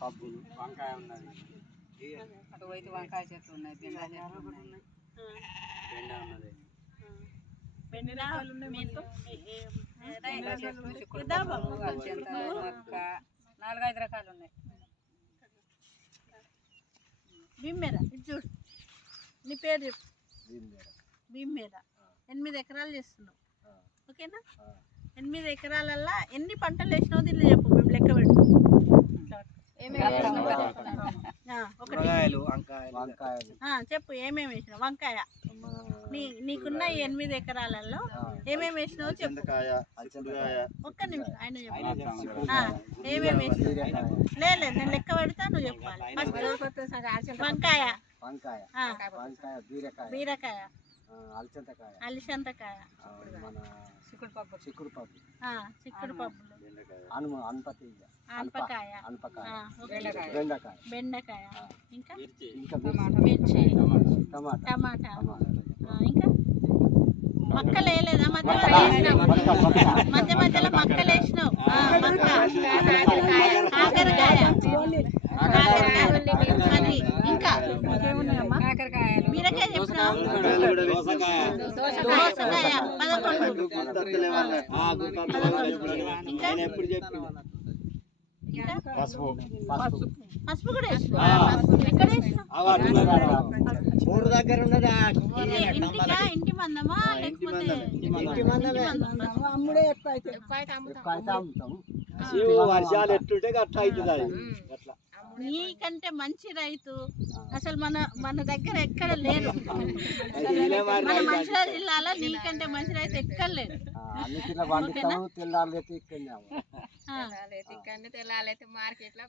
పప్పులు వంకాయ ఉన్నది అటువైపు వంకాయ చెట్లు ఉన్నాయి, బెండ చెట్లు ఉన్నాయి, బెండ ఉన్నది, మొక్క 4-5 రకాలు ఉన్నాయి. భీమేర ఇది చూడు, నీ పేరు చెప్పు. భీమేర 8 ఎకరాలు చేస్తున్నావు, ఓకేనా? 8 ఎకరాలల్లో ఎన్ని పంటలు వేసినావు దీనిలో చెప్పు, మేము లెక్క పెడతాం. చెప్పు ఏమేమి వేసినావు. వంకాయ నీకున్న 8 ఎకరాలలో ఏమేమి వేసినావు చెప్పు. ఒక్క నిమిషం ఆయన చెప్పు. ఏమేమి వేసినావు? లేదు నేను లెక్క పెడతా, నువ్వు చెప్పాలి. వంకాయ, బీరకాయ, అలసందకాయ, చిక్కుడు పప్పులు, ఆనపకాయ, బెండకాయ, ఇంకా మిర్చి, టమాటా, ఇంకా మక్కలు వేయలేదా? మధ్య మధ్యలో మక్కలు వేసినావు. కాకరకాయ, అది ఇంకా బీరకాయ చెప్పినావు. దోసకాయ 11, ఇంకా పసుపు కూడా వేసినావు. ఎక్కడ వేసినావు? ఇంటి మందమా లేకపోతే అమ్ముడే? వర్షాలు ఎట్లుంటే అట్లా అవుతుంది. నీకంటే మంచి రైతు అసలు మన దగ్గర ఎక్కడ లేరు. మన మంచిర్యాల జిల్లాలో నీకంటే మంచి రైతు ఎక్కడ లేరు. తెల్లాలైతే మార్కెట్లో